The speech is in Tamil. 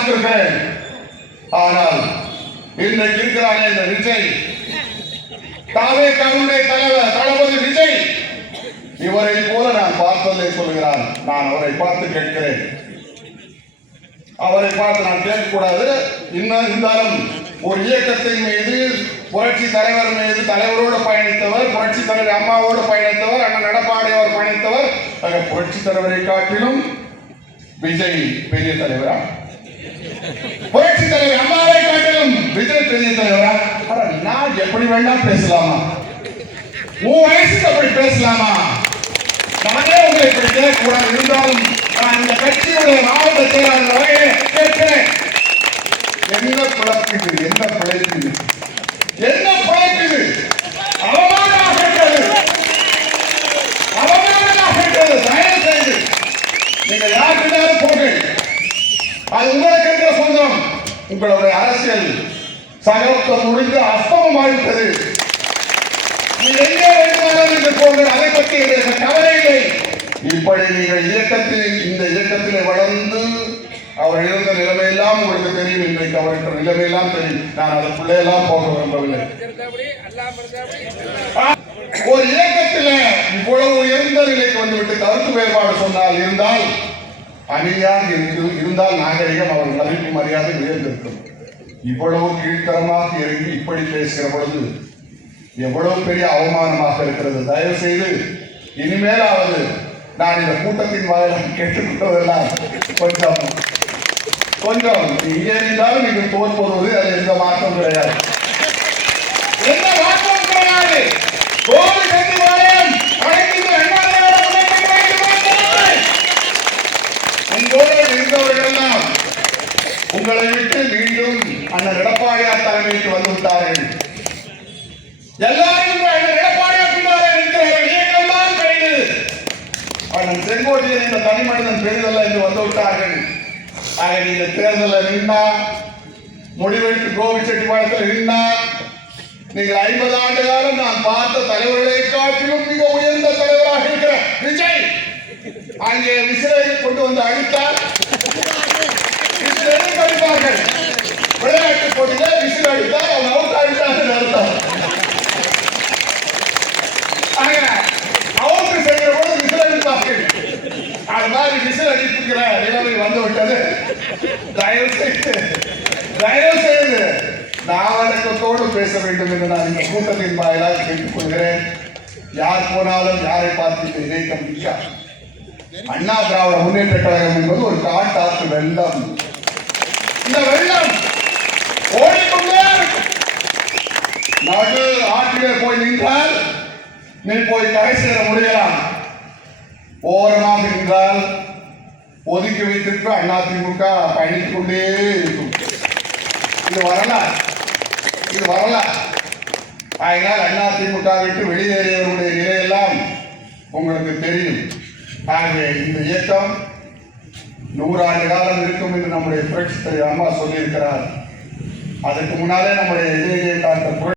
பார்த்திருக்கிறேன். ஆனால் இன்றைக்கு இருக்கிறானே இந்த விஜய், தாவேகாவுடைய தலைவர் தளபதி விஜய், இவரை போல நான் பார்த்ததை சொல்கிறான். நான் அவரை பார்த்து கேட்கிறேன். அவரை பார்த்து நான் கேட்கக்கூடாது. இருந்தாலும் ஒரு இயக்கத்தின் மீது, புரட்சி தலைவர் மீது, தலைவரோடு பயணித்தவர், புரட்சி தலைவர் அம்மாவோடு பயணித்தவர், அண்ணன் எடப்பாடி அவர் பயணித்தவர். புரட்சி தலைவரை காட்டிலும் விஜய் பெரிய தலைவரா? புரட்சி தலைவர் அம்மாவை காட்டிலும் விஜய் பெரிய தலைவரா? நான் எப்படி வேண்டாம் பேசலாமா? உன் வயசுக்கு அப்படி பேசலாமா? நானே உங்களை இப்படி கேட்கக்கூடாது. இருந்தாலும் நான் இந்த கட்சியுடைய மாவட்ட செயலாளர் வகையை கேட்கிறேன். என்ன பிழைக்குது? என்ன பிழைக்குது? என்ன பிழைக்குது? அவமானமாக இருக்கிறது, அவமானமாக இருக்கிறது. தயவு செய்து நீங்கள் யாருக்கிட்டாலும் போங்க, அது உங்களுக்கு என்ற சொந்தம். உங்களுடைய அரசியல் சகலத்துவம் முடிந்து அஸ்தமம் ஆகிவிட்டது. நீங்கள் எங்கே வேண்டுமானாலும் போங்கள், அதை பற்றி எனக்கு கவலை இல்லை. இப்படி நீங்கள் இந்த இயக்கத்திலே வளர்ந்து அவர் இருந்த நிலைமையெல்லாம் உங்களுக்கு தெரியும். இன்றைக்கு அவருக்கு நிலைமையெல்லாம் தெரியும். நான் அதற்குள்ளே எல்லாம் போக விரும்பவில்லை. ஒரு இயக்கத்தில் இவ்வளவு உயர்ந்த நிலைக்கு வந்துவிட்டு கருத்து வேறுபாடு சொன்னால் இருந்தால் அணியாக இருந்தால் நாகரிகம் அவர் மதிப்பு மரியாதை உயர்ந்திருக்கும். இவ்வளவு கீழ்த்தரமாக இறங்கி இப்படி பேசுகிற பொழுது எவ்வளவு பெரிய அவமானமாக இருக்கிறது. தயவு செய்து இனிமேலாவது நான் இந்த கூட்டத்தின் வாயிலாக கேட்டுக்கொண்டதெல்லாம் கொஞ்சம் இங்கே இருந்தாலும் நீங்கள் தோற்போது அது எந்த மாற்றம் கிடையாது. எந்த மாற்றம் கிடையாது. இருந்தவர்களெல்லாம் உங்களை விட்டு மீண்டும் அண்ணன் எடப்பாடியார் தலைமைக்கு வந்து விட்டார்கள். எல்லாரும் அண்ணன் எடப்பாடியார் பின்னாலே இருக்கிறார்கள். இயக்கம் தான் பெரியது. அண்ணன் செங்கோட்டையன் இந்த தனி மனிதன் பெரிதல்ல என்று வந்து விட்டார்கள். ஆக நீங்க தேர்தலில் நின்னா, முடிவெடுத்து கோவிச்செட்டிப்பாளையத்தில் நின்னா, நீங்கள் 50 ஆண்டு காலம் நான் பார்த்த தலைவர்களை காட்டிலும் மிக உயர்ந்த தலைவராக இருக்கிற விஜய் அங்கே விசிலை கொண்டு வந்து அடித்தார். அடிப்பார்கள். விளையாட்டு போட்டியில விசில் அடித்தார், அவன் அவுட் ஆகிட்டார் அர்த்தம். அவுட் செய்கிற போது விசில் அடிப்பார்கள். அது மாதிரி விசில் அடிப்புகிற நிலைமை வந்து விட்டது. தயவு செய்து நாவடக்கத்தோடு பேச வேண்டும் என்று நான் இந்த கூட்டத்தின் வாயிலாக கேட்டுக் கொள்கிறேன். யார் போனாலும் யாரை பார்த்து இணைக்கம் நிற்காது. அண்ணா திராவிட முன்னேற்ற கழகம் என்பது ஒரு காட்டாற்று வெள்ளம். இந்த வெள்ளம் ஓடிக்கொண்டே இருக்கும். நடு ஆற்றிலே போய் நின்றால் நீ போய் கரை சேர முடியலாம். ஓரமாக நின்றால் ஒதுக்கி வைத்திருக்க அதிமுக பயணித்துக் கொண்டே இருக்கும். இது வரலாறு. அதனால் அதிமுக விட்டு வெளியேறியவருடைய நிலையெல்லாம் உங்களுக்கு தெரியும். ஆகவே இந்த இயக்கம் 100 ஆண்டு காலம் இருக்கும் என்று நம்முடைய புரட்சி தலைவர் அம்மா சொல்லியிருக்கிறார். அதற்கு முன்னாலே நம்முடைய இதய டாக்டர்